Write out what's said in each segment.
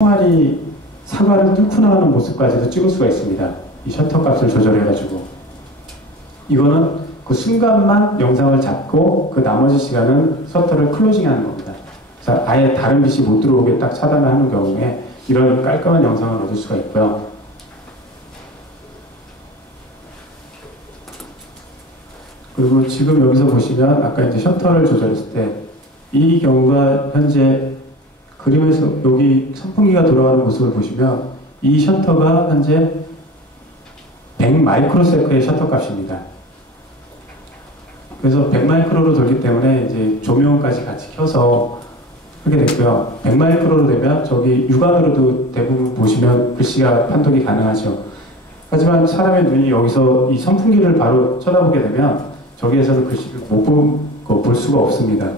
총알이 사과를 뚫고 나가는 모습까지도 찍을 수가 있습니다. 이 셔터 값을 조절해가지고. 이거는 그 순간만 영상을 잡고 그 나머지 시간은 셔터를 클로징하는 겁니다. 그래서 아예 다른 빛이 못 들어오게 딱 차단을 하는 경우에 이런 깔끔한 영상을 얻을 수가 있고요. 그리고 지금 여기서 보시면 아까 이제 셔터를 조절했을 때 이 경우가 현재 그림에서 여기 선풍기가 돌아가는 모습을 보시면 이 셔터가 현재 100 마이크로세컨의 셔터 값입니다. 그래서 100 마이크로로 돌기 때문에 이제 조명까지 같이 켜서 하게 됐고요. 100 마이크로로 되면 저기 육안으로도 대부분 보시면 글씨가 판독이 가능하죠. 하지만 사람의 눈이 여기서 이 선풍기를 바로 쳐다보게 되면 저기에서는 글씨를 볼 수가 없습니다.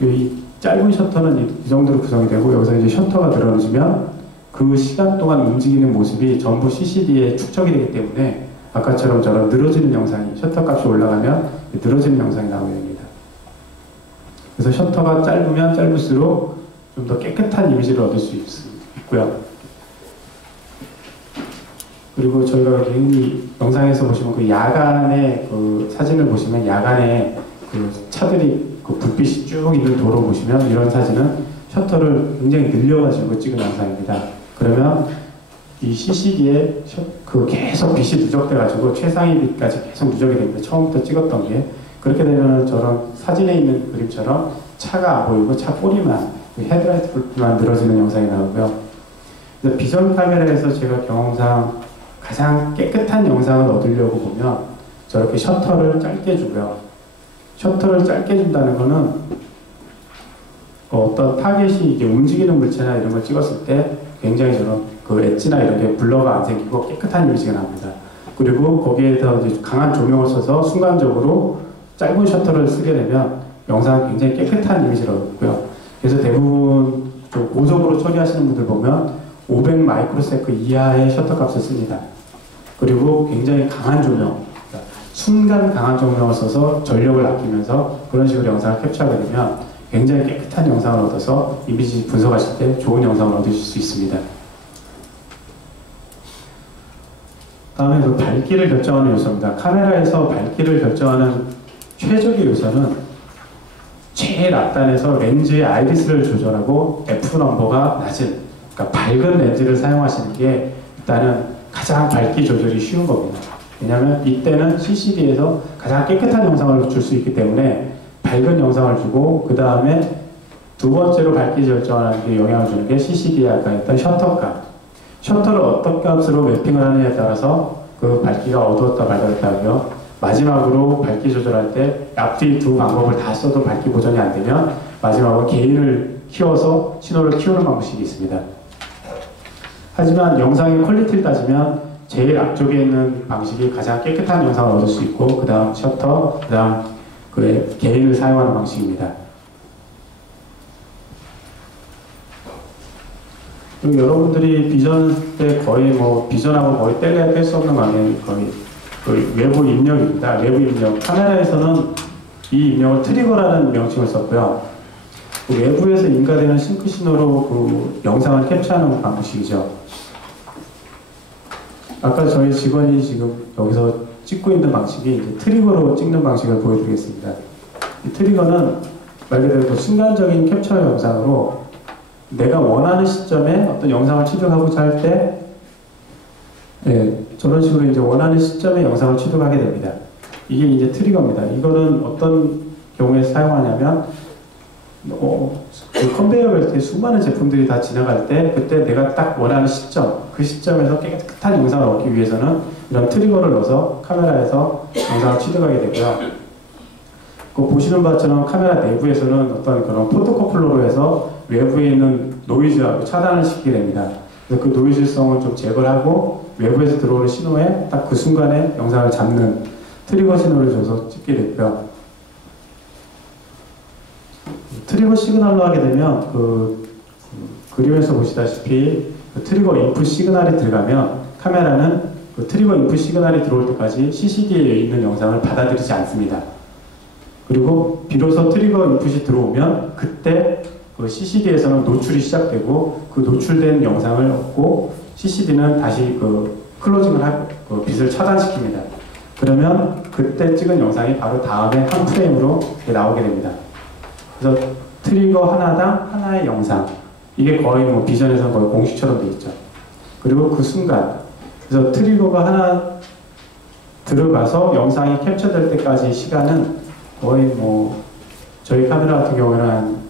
이 짧은 셔터는 이 정도로 구성이 되고 여기서 이제 셔터가 늘어지면 그 시간 동안 움직이는 모습이 전부 CCD에 축적이 되기 때문에 아까처럼 저런 늘어지는 영상이 셔터 값이 올라가면 늘어지는 영상이 나오게 됩니다. 그래서 셔터가 짧으면 짧을수록 좀 더 깨끗한 이미지를 얻을 수 있고요. 그리고 저희가 흔히 영상에서 보시면 그 야간에 그 사진을 보시면 야간에 그 차들이 그 불빛이 쭉 있는 도로 보시면 이런 사진은 셔터를 굉장히 늘려가지고 찍은 영상입니다. 그러면 이 CCD에 그 계속 빛이 누적돼가지고 최상위 빛까지 계속 누적이 됩니다. 처음부터 찍었던 게. 그렇게 되면 저런 사진에 있는 그림처럼 차가 안 보이고 차 꼬리만, 헤드라이트 불빛만 늘어지는 영상이 나오고요. 그래서 비전 카메라에서 제가 경험상 가장 깨끗한 영상을 얻으려고 보면 저렇게 셔터를 짧게 주고요. 셔터를 짧게 준다는 거는 어떤 타겟이 이게 움직이는 물체나 이런 걸 찍었을 때 굉장히 저런 그 엣지나 이런 게 블러가 안 생기고 깨끗한 이미지가 납니다. 그리고 거기에서 이제 강한 조명을 써서 순간적으로 짧은 셔터를 쓰게 되면 영상은 굉장히 깨끗한 이미지를 얻고요. 그래서 대부분 좀 고속으로 처리하시는 분들 보면 500 마이크로세컨 이하의 셔터 값을 씁니다. 그리고 굉장히 강한 조명, 순간 강한 조명을 써서 전력을 아끼면서 그런 식으로 영상을 캡처하게 되면 굉장히 깨끗한 영상을 얻어서 이미지 분석하실 때 좋은 영상을 얻으실 수 있습니다. 다음에 그 밝기를 결정하는 요소입니다. 카메라에서 밝기를 결정하는 최적의 요소는 제일 앞단에서 렌즈의 아이리스를 조절하고 F 넘버가 낮은, 그러니까 밝은 렌즈를 사용하시는 게 일단은 가장 밝기 조절이 쉬운 겁니다. 왜냐하면 이때는 CCD에서 가장 깨끗한 영상을 줄 수 있기 때문에 밝은 영상을 주고 그 다음에 두 번째로 밝기 결정하는 게 영향을 주는 게 CCD에 아까 했던 셔터 값. 셔터를 어떤 값으로 매핑을 하느냐에 따라서 그 밝기가 어두웠다 밝았다 하고요. 마지막으로 밝기 조절할 때 앞뒤 두 방법을 다 써도 밝기 보정이 안 되면 마지막으로 게인을 키워서 신호를 키우는 방식이 있습니다. 하지만 영상의 퀄리티를 따지면 제일 앞쪽에 있는 방식이 가장 깨끗한 영상을 얻을 수 있고 그 다음 셔터, 그 다음 그 게인을 사용하는 방식입니다. 그리고 여러분들이 비전 때 거의 뭐 비전하고 거의 뗄래야 뗄 수 없는 관계는 거의 그 외부 입력입니다. 외부 입력. 카메라에서는 이 입력을 트리거라는 명칭을 썼고요. 그 외부에서 인가되는 싱크 신호로 그 영상을 캡처하는 방식이죠. 아까 저희 직원이 지금 여기서 찍고 있는 방식이 이제 트리거로 찍는 방식을 보여드리겠습니다. 이 트리거는 말 그대로 순간적인 캡처 영상으로 내가 원하는 시점에 어떤 영상을 취득하고자 할 때 저런 식으로 이제 원하는 시점에 영상을 취득하게 됩니다. 이게 이제 트리거입니다. 이거는 어떤 경우에 사용하냐면 그 컨베이어 벨트에 수많은 제품들이 다 지나갈 때 그때 내가 딱 원하는 시점, 그 시점에서 깨끗한 영상을 얻기 위해서는 이런 트리거를 넣어서 카메라에서 영상을 취득하게 되고요. 그 보시는 바처럼 카메라 내부에서는 어떤 그런 포토커플러로 해서 외부에 있는 노이즈하고 차단을 시키게 됩니다. 그래서 그 노이즈성을 좀 제거를 하고 외부에서 들어오는 신호에 딱 그 순간에 영상을 잡는 트리거 신호를 줘서 찍게 됐고요. 트리거 시그널로 하게 되면 그림에서 보시다시피 그 트리거 인풋 시그널이 들어가면 카메라는 그 트리거 인풋 시그널이 들어올 때까지 CCD에 있는 영상을 받아들이지 않습니다. 그리고 비로소 트리거 인풋이 들어오면 그때 그 CCD에서는 노출이 시작되고 그 노출된 영상을 얻고 CCD는 다시 그 클로징을 하고 그 빛을 차단시킵니다. 그러면 그때 찍은 영상이 바로 다음에 한 프레임으로 나오게 됩니다. 그래서 트리거 하나당 하나의 영상, 이게 거의 뭐 비전에서는 거의 공식처럼 되어 있죠. 그리고 그 순간, 그래서 트리거가 하나 들어가서 영상이 캡처될 때까지 시간은 거의 뭐 저희 카메라 같은 경우에는 한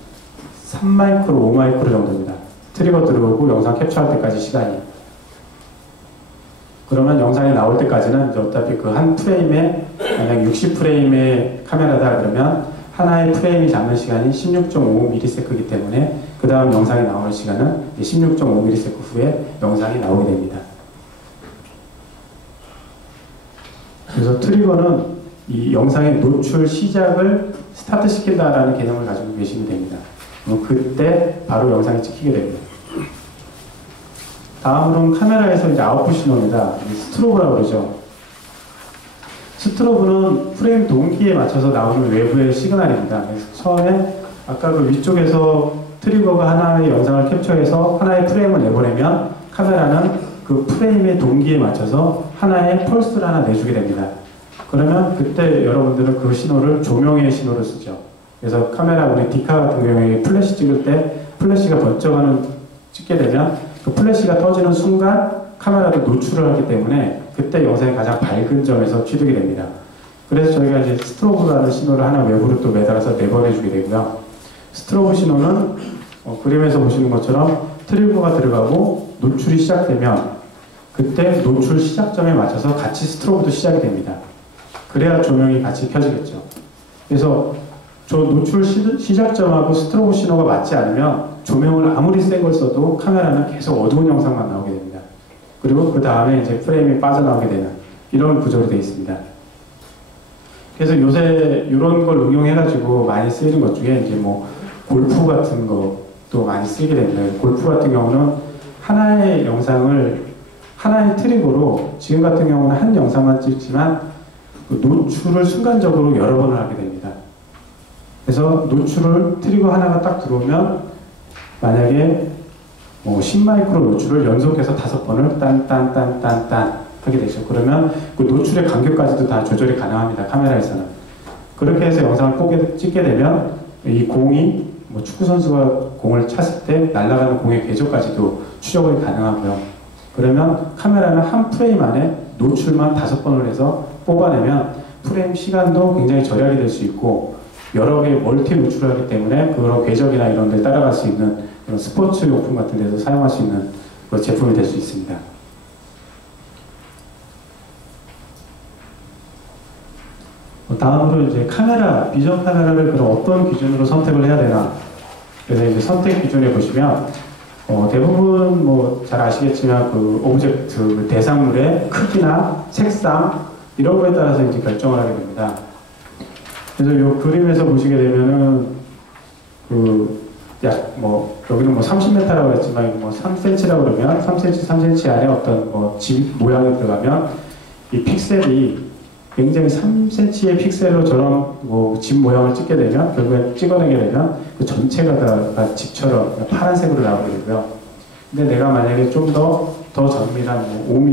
3마이크로 5마이크로 정도입니다. 트리거 들어오고 영상 캡처할 때까지 시간이. 그러면 영상이 나올 때까지는 어차피 그 한 프레임에 만약 60프레임의 카메라다 그러면 하나의 프레임이 잡는 시간이 16.5ms이기 때문에 그 다음 영상이 나오는 시간은 16.5ms 후에 영상이 나오게 됩니다. 그래서 트리거는 이 영상의 노출 시작을 스타트 시킨다라는 개념을 가지고 계시면 됩니다. 그때 바로 영상이 찍히게 됩니다. 다음으로는 카메라에서 이제 아웃풋 신호입니다. 스트로브라고 그러죠. 스트로브는 프레임 동기에 맞춰서 나오는 외부의 시그널입니다. 그래서 처음에 아까 그 위쪽에서 트리거가 하나의 영상을 캡처해서 하나의 프레임을 내보내면 카메라는 그 프레임의 동기에 맞춰서 하나의 펄스를 하나 내주게 됩니다. 그러면 그때 여러분들은 그 신호를 조명의 신호를 쓰죠. 그래서 카메라 우리 디카 같은 경우에 플래시 찍을 때 플래시가 번쩍하는 찍게 되면 그 플래시가 터지는 순간 카메라도 노출을 하기 때문에 그때 영상이 가장 밝은 점에서 취득이 됩니다. 그래서 저희가 이제 스트로브라는 신호를 하나 외부로 또 매달아서 내보내주게 되고요. 스트로브 신호는 그림에서 보시는 것처럼 트리거가 들어가고 노출이 시작되면 그때 노출 시작점에 맞춰서 같이 스트로브도 시작이 됩니다. 그래야 조명이 같이 켜지겠죠. 그래서 저 노출 시작점하고 스트로브 신호가 맞지 않으면 조명을 아무리 센 걸 써도 카메라는 계속 어두운 영상만 나오게 됩니다. 그리고 그 다음에 이제 프레임이 빠져나오게 되는 이런 구조로 되어 있습니다. 그래서 요새 이런 걸 응용해가지고 많이 쓰이는 것 중에 이제 뭐 골프 같은 것도 많이 쓰게 됩니다. 골프 같은 경우는 하나의 영상을 하나의 트리거로 지금 같은 경우는 한 영상만 찍지만 그 노출을 순간적으로 여러 번을 하게 됩니다. 그래서 노출을 트리거 하나가 딱 들어오면 만약에 뭐 10마이크로 노출을 연속해서 5번을 딴딴딴딴딴 하게 되죠. 그러면 그 노출의 간격까지도 다 조절이 가능합니다. 카메라에서는. 그렇게 해서 영상을 찍게 되면 이 공이 뭐 축구 선수가 공을 찼을 때 날아가는 공의 궤적까지도 추적이 가능하고요. 그러면 카메라는 한 프레임 안에 노출만 5번을 해서 뽑아내면 프레임 시간도 굉장히 절약이 될 수 있고 여러 개의 멀티 노출을 하기 때문에 그런 궤적이나 이런 데 따라갈 수 있는 그런 스포츠 용품 같은 데서 사용할 수 있는 그런 제품이 될 수 있습니다. 다음으로 이제 카메라, 비전 카메라를 그럼 어떤 기준으로 선택을 해야 되나. 그래서 이제 선택 기준에 보시면 대부분 뭐 잘 아시겠지만 그 오브젝트, 그 대상물의 크기나 색상 이런 거에 따라서 이제 결정을 하게 됩니다. 그래서 이 그림에서 보시게 되면은 여기는 뭐 30m라고 했지만 뭐 3cm라고 그러면 3cm, 3cm 안에 어떤 뭐 집 모양이 들어가면 이 픽셀이 굉장히 3cm의 픽셀로 저런 뭐 집 모양을 찍게 되면 결국에 찍어내게 되면 그 전체가 다 집처럼 파란색으로 나오게 되고요. 근데 내가 만약에 좀 더 정밀한 뭐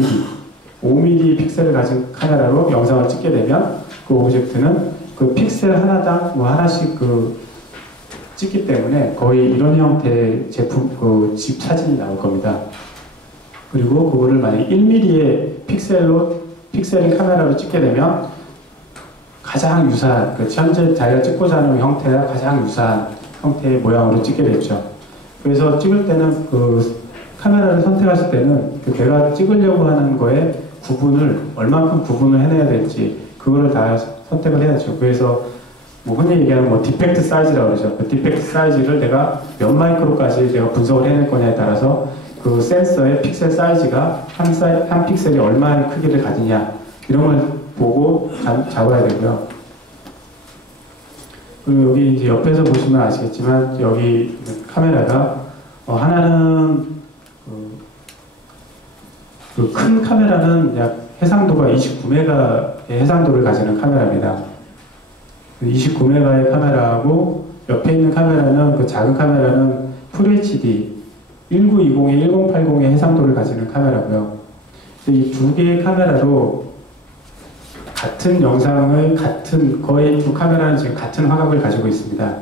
5mm 픽셀을 가진 카메라로 영상을 찍게 되면 그 오브젝트는 그 픽셀 하나당 뭐 하나씩 찍기 때문에 거의 이런 형태의 제품, 그 집 사진이 나올 겁니다. 그리고 그거를 만약에 1mm의 픽셀인 카메라로 찍게 되면 가장 유사한, 현재 자기가 찍고자 하는 형태와 가장 유사한 형태의 모양으로 찍게 됐죠. 그래서 찍을 때는 카메라를 선택하실 때는 내가 찍으려고 하는 거에 얼만큼 구분을 해내야 될지, 그거를 다 선택을 해야죠. 그래서 뭐 흔히 얘기하는 뭐 디펙트 사이즈라고 그러죠. 그 디펙트 사이즈를 내가 몇 마이크로까지 내가 분석을 해낼 거냐에 따라서 그 센서의 픽셀 사이즈가 한 픽셀이 얼마의 크기를 가지냐 이런 걸 보고 잡아야 되고요. 그리고 여기 이제 옆에서 보시면 아시겠지만 여기 카메라가 하나는 그 큰 카메라는 약 해상도가 29메가의 해상도를 가지는 카메라입니다. 29메가의 카메라하고 옆에 있는 카메라는, 그 작은 카메라는 FHD 1920에 1080의 해상도를 가지는 카메라고요. 이 두 개의 카메라로 같은 영상을 거의 두 카메라는 지금 같은 화각을 가지고 있습니다.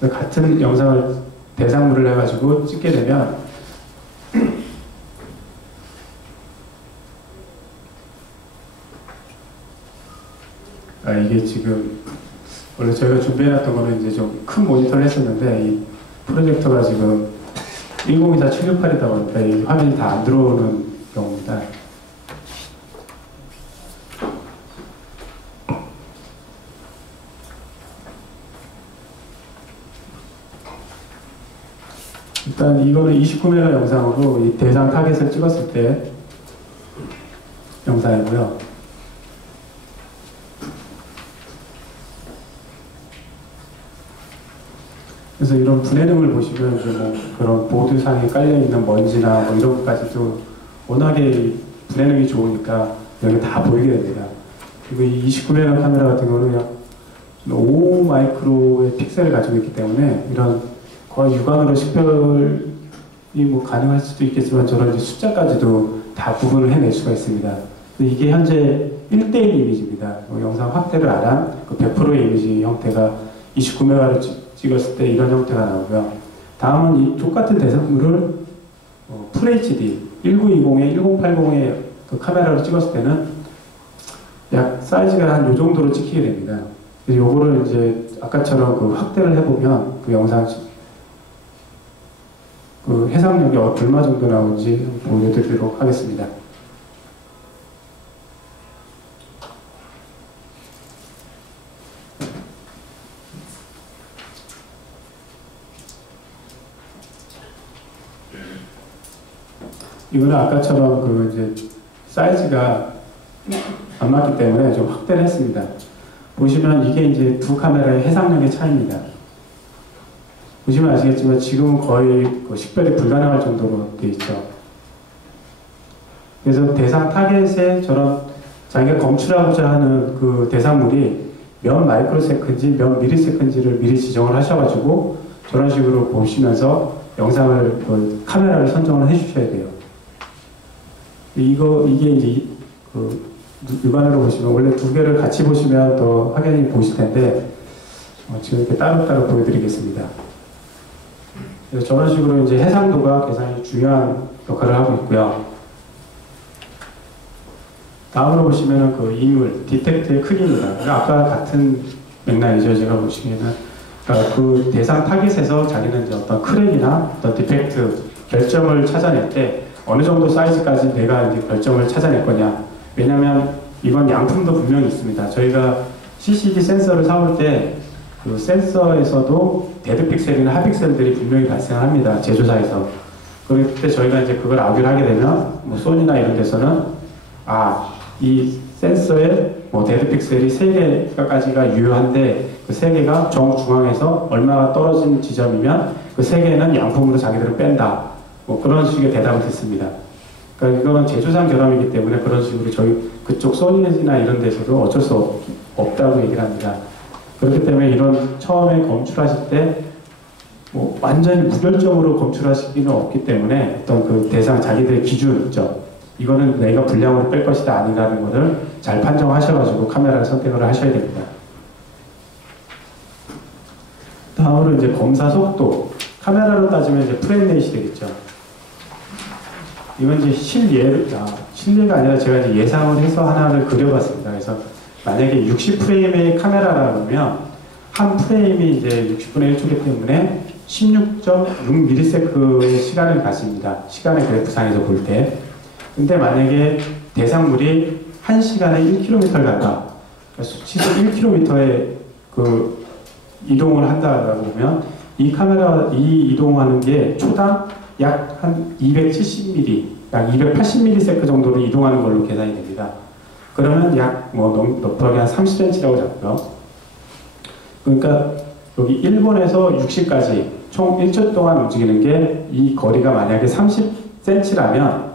같은 영상을 대상물을 해가지고 찍게 되면 이게 지금 원래 저희가 준비해놨던 거는 이제 좀 큰 모니터를 했었는데 이 프로젝터가 지금 1024-768이다 보니까 이 화면이 다 안 들어오는 경우입니다. 일단 이거는 29메가 영상으로 이 대상 타겟을 찍었을 때 영상이고요. 그래서 이런 분해등을 보시면 이제 뭐 그런 보드상에 깔려있는 먼지나 뭐 이런 것까지도 워낙에 분해능이 좋으니까 여기 다 보이게 됩니다. 그리고 이 29메가 카메라 같은 경우는 5 마이크로의 픽셀을 가지고 있기 때문에 이런 거의 육안으로 식별이 뭐 가능할 수도 있겠지만 저런 이제 숫자까지도 다 구분을 해낼 수가 있습니다. 이게 현재 1대1 이미지입니다. 영상 확대를 안 한 그 100%의 이미지 형태가 29메가를 찍었을 때 이런 형태가 나오고요. 다음은 이 똑같은 대상물을 FHD 1920에 1080의 그 카메라로 찍었을 때는 약 사이즈가 한 이 정도로 찍히게 됩니다. 그래서 요거를 이제 아까처럼 그 확대를 해보면 그 영상 그 해상력이 얼마 정도 나오는지 보여드리도록 하겠습니다. 이거는 아까처럼 그 이제 사이즈가 안 맞기 때문에 좀 확대를 했습니다. 보시면 이게 이제 두 카메라의 해상력의 차이입니다. 보시면 아시겠지만 지금은 거의 그 식별이 불가능할 정도로 되어 있죠. 그래서 대상 타겟에 저런 자기가 검출하고자 하는 그 대상물이 몇 마이크로세컨지, 몇 미리세컨지를 미리 지정을 하셔가지고 저런 식으로 보시면서 영상을 그 카메라를 선정을 해주셔야 돼요. 이게 이제 그 육안으로 보시면 원래 두 개를 같이 보시면 더 확연히 보실 텐데 지금 이렇게 따로따로 보여드리겠습니다. 그래서 저런 식으로 이제 해상도가 굉장히 중요한 역할을 하고 있고요. 다음으로 보시면은 그 인물, 디텍트의 크기입니다. 아까 같은 맥락이죠. 제가 보시기에는 그러니까 그 대상 타깃에서 자기는 이제 어떤 크랙이나 어떤 디펙트 결점을 찾아낼 때 어느 정도 사이즈까지 내가 이제 결점을 찾아낼 거냐. 왜냐면 이건 양품도 분명히 있습니다. 저희가 CCD 센서를 사올 때 그 센서에서도 데드 픽셀이나 하픽셀들이 분명히 발생합니다. 제조사에서. 그럴 때 저희가 이제 그걸 악유를 하게 되면 뭐 소니나 이런 데서는 이 센서에 뭐 데드 픽셀이 3개까지가 유효한데 그 3개가 정중앙에서 얼마나 떨어진 지점이면 그 3개는 양품으로 자기들은 뺀다. 뭐 그런 식의 대답을 듣습니다. 그러니까 이거는 제조상 결함이기 때문에 그런 식으로 저희 그쪽 소니나 이런 데서도 어쩔 수 없다고 얘기를 합니다. 그렇기 때문에 이런 처음에 검출하실 때 뭐 완전히 무결점으로 검출하시기는 없기 때문에 어떤 그 대상 자기들의 기준 있죠. 이거는 내가 분량으로 뺄 것이다 아니라는 것을 잘 판정하셔가지고 카메라를 선택을 하셔야 됩니다. 다음으로 이제 검사 속도. 카메라로 따지면 이제 프레임 레이시 되겠죠. 이건 이제 실례가 아니라 제가 이제 예상을 해서 하나를 그려봤습니다. 그래서 만약에 60프레임의 카메라라 그러면 한 프레임이 이제 60분의 1초기 때문에 16.6ms의 시간을 가집니다. 시간의 그래프상에서 볼 때. 근데 만약에 대상물이 1시간에 1km를 간다. 시속 1km의 그 이동을 한다라고 보면 이 카메라, 이 이동하는 게 초당 약 한 270mm, 약 280ms 정도로 이동하는 걸로 계산이 됩니다. 그러면 약 높게 한 30cm라고 잡고요. 그러니까 여기 일본에서 60까지 총 1초 동안 움직이는 게 이 거리가 만약에 30cm라면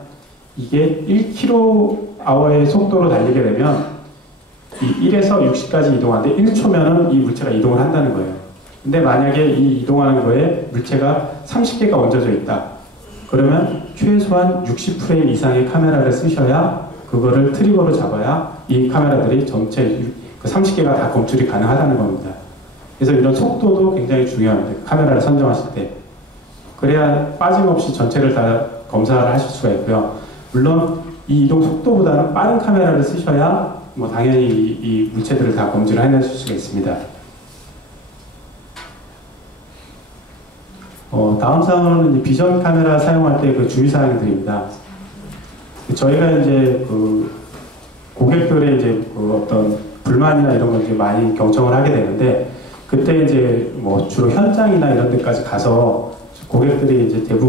이게 1kmh의 속도로 달리게 되면 이 1에서 60까지 이동하는데 1초면은 이 물체가 이동을 한다는 거예요. 근데 만약에 이 이동하는 거에 물체가 30개가 얹어져 있다. 그러면 최소한 60프레임 이상의 카메라를 쓰셔야 그거를 트리거로 잡아야 이 카메라들이 전체 그 30개가 다 검출이 가능하다는 겁니다. 그래서 이런 속도도 굉장히 중요합니다. 카메라를 선정하실 때. 그래야 빠짐없이 전체를 다 검사를 하실 수가 있고요. 물론 이 이동 속도보다는 빠른 카메라를 쓰셔야 뭐 당연히 이 물체들을 다 검증을 해낼 수가 있습니다. 다음 사항은 비전 카메라 사용할 때 그 주의사항들입니다. 저희가 이제 그 고객들의 이제 그 어떤 불만이나 이런 걸 이제 많이 경청을 하게 되는데, 그때 이제 뭐 주로 현장이나 이런 데까지 가서 고객들이 이제 대부분